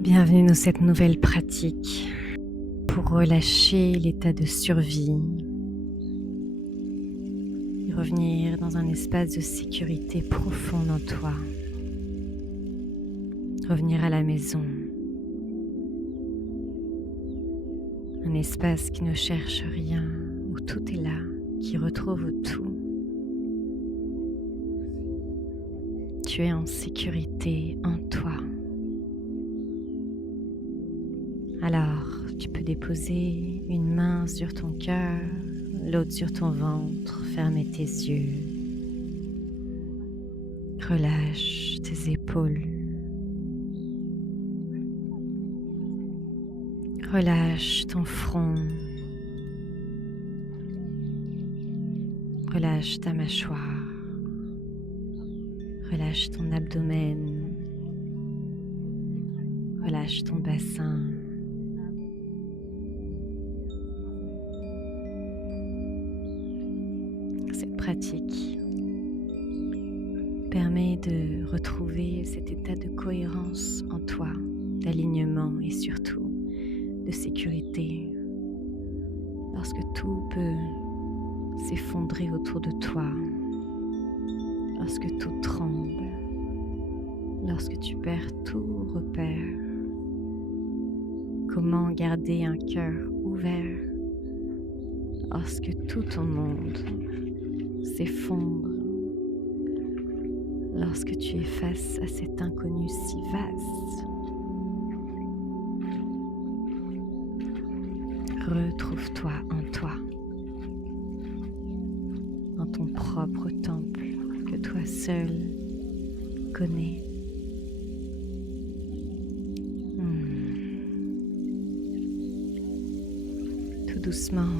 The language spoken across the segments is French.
Bienvenue dans cette nouvelle pratique pour relâcher l'état de survie et revenir dans un espace de sécurité profond en toi. Revenir à la maison, un espace qui ne cherche rien, où tout est là, qui retrouve tout. Tu es en sécurité en toi. Alors, tu peux déposer une main sur ton cœur, l'autre sur ton ventre, fermer tes yeux. Relâche tes épaules. Relâche ton front. Relâche ta mâchoire. Relâche ton abdomen. Relâche ton bassin. Cette pratique permet de retrouver cet état de cohérence en toi, d'alignement et surtout de sécurité. Lorsque tout peut s'effondrer autour de toi, lorsque tout tremble, lorsque tu perds tout repère, comment garder un cœur ouvert lorsque tout ton monde s'effondre, lorsque tu es face à cet inconnu si vaste. Retrouve-toi en toi, dans ton propre temple que toi seul connais. Tout doucement,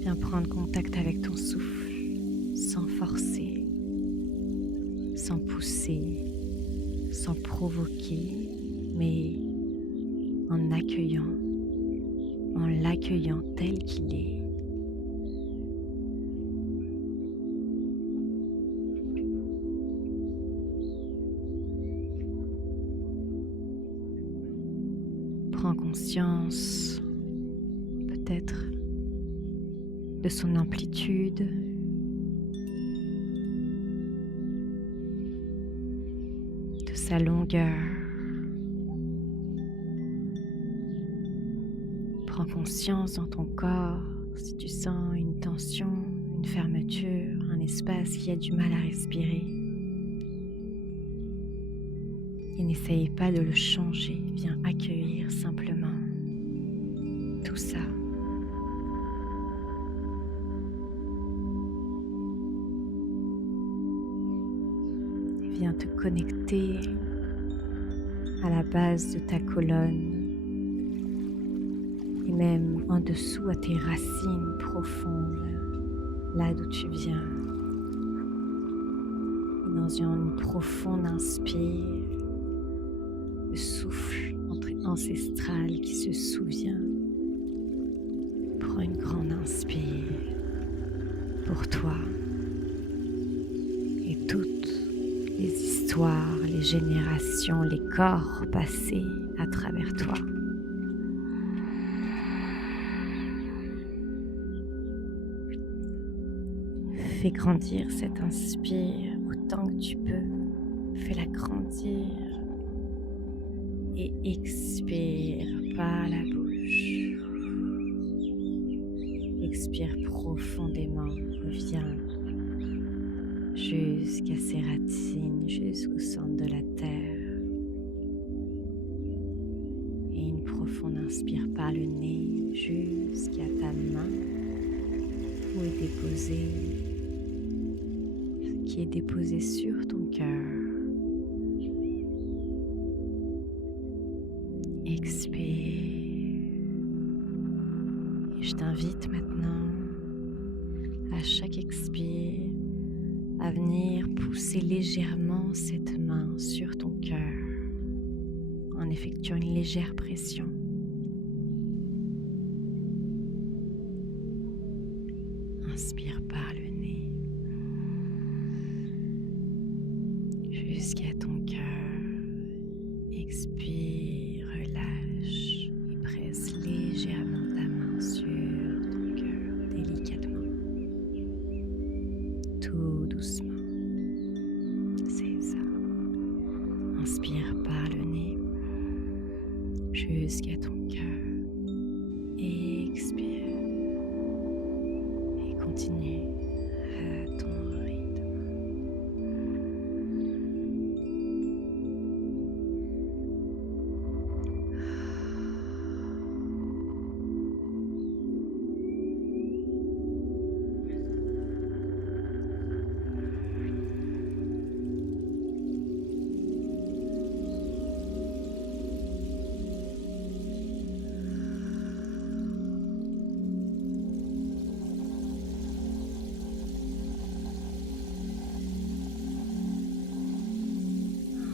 viens prendre contact avec ton souffle, sans forcer, sans pousser, sans provoquer, mais en l'accueillant tel qu'il est. Prends conscience peut-être de son amplitude, de sa longueur. Prends conscience dans ton corps si tu sens une tension, une fermeture, un espace qui a du mal à respirer. Et n'essaye pas de le changer, viens accueillir simplement tout ça. Et viens te connecter à la base de ta colonne et même en dessous à tes racines profondes, là d'où tu viens. Et dans une profonde inspire, le souffle ancestral qui se souvient. Prends une grande inspire pour toi et toutes les histoires, les générations, les corps passés à travers toi. Fais grandir cette inspire autant que tu peux. Fais-la grandir et expire par la bouche. Expire profondément, reviens jusqu'à ses racines, jusqu'au centre de la terre. Et une profonde inspire par le nez jusqu'à ta main où est déposé ce qui est déposé sur ton cœur. Expire. Et je t'invite maintenant, à chaque expire, à venir pousser légèrement cette main sur ton cœur en effectuant une légère pression. Inspire par le nez jusqu'à ton cœur. Expire. jusqu'à ton cœur. Expire et continue à ton rythme.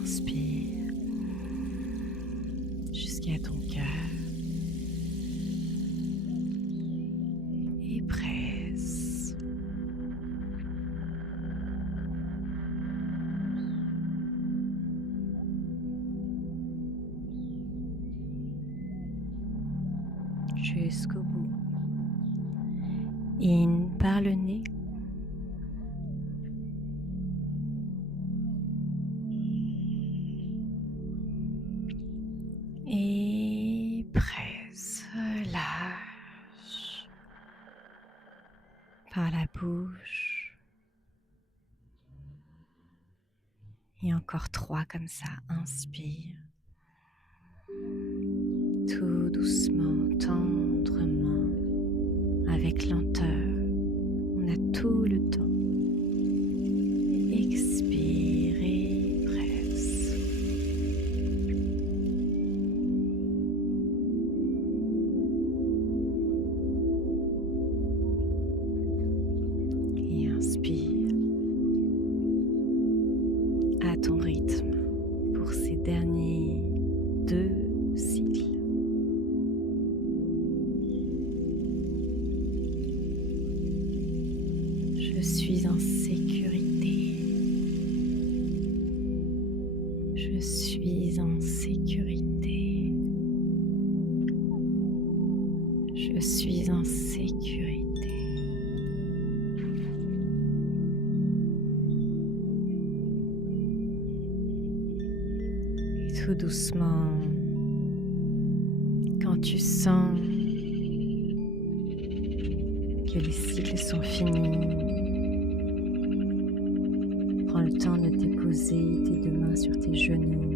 Inspire jusqu'à ton cœur et presse. Jusqu'au bout. In par le nez. Et presse, lâche par la bouche. Et encore 3 comme ça. Inspire. Tout doucement, tendrement, avec lenteur. On a tout le temps. Expire et presse. Et inspire à ton rythme pour ces derniers 2 cycles. Je suis en sécurité. Je suis en sécurité. Je suis en sécurité. Et tout doucement, quand tu sens que les cycles sont finis, prends le temps de déposer tes 2 mains sur tes genoux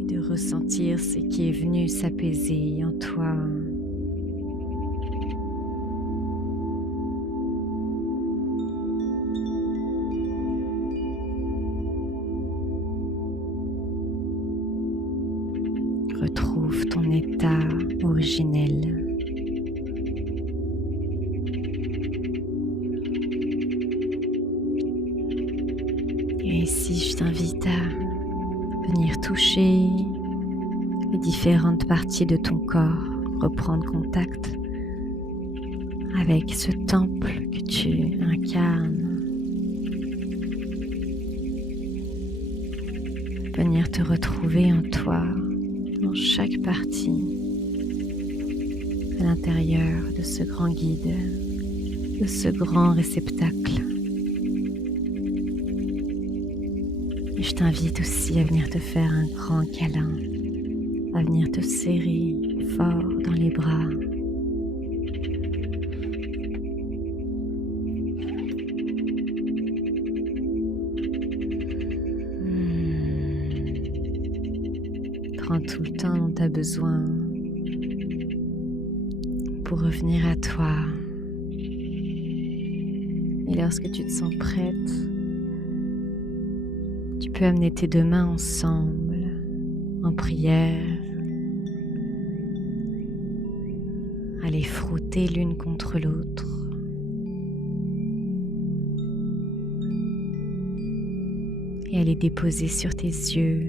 et de ressentir ce qui est venu s'apaiser en toi. Retrouve ton état originel. Et ici, je t'invite à venir toucher les différentes parties de ton corps, reprendre contact avec ce temple que tu incarnes. Venir te retrouver en toi, dans chaque partie, à l'intérieur de ce grand guide, de ce grand réceptacle. Et je t'invite aussi à venir te faire un grand câlin, à venir te serrer fort dans les bras. Prends tout le temps dont tu as besoin pour revenir à toi. Et lorsque tu te sens prête, tu peux amener tes 2 mains ensemble en prière, à les frotter l'une contre l'autre. Et à les déposer sur tes yeux.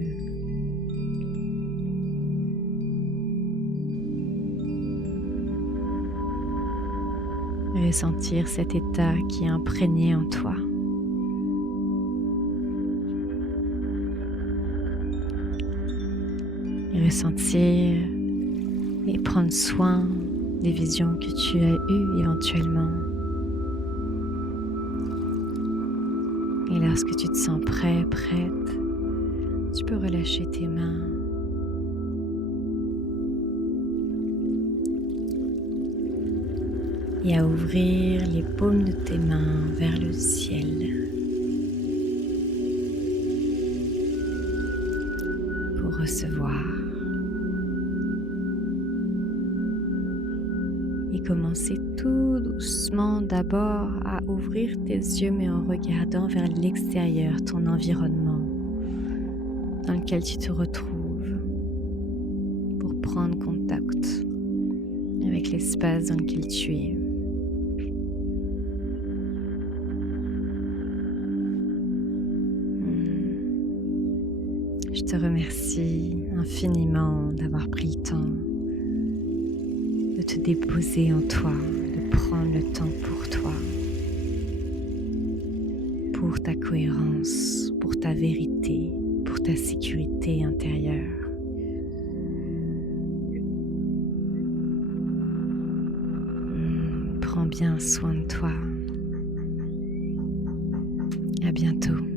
Ressentir cet état qui est imprégné en toi. Et ressentir et prendre soin des visions que tu as eues éventuellement. Et lorsque tu te sens prêt, prête, Tu peux relâcher tes mains. Et à ouvrir les paumes de tes mains vers le ciel pour recevoir. Et commencer tout doucement d'abord à ouvrir tes yeux mais en regardant vers l'extérieur, ton environnement dans lequel tu te retrouves pour prendre contact avec l'espace dans lequel tu es. Je te remercie infiniment d'avoir pris le temps de te déposer en toi, de prendre le temps pour toi, pour ta cohérence, pour ta vérité, pour ta sécurité intérieure. Prends bien soin de toi. À bientôt.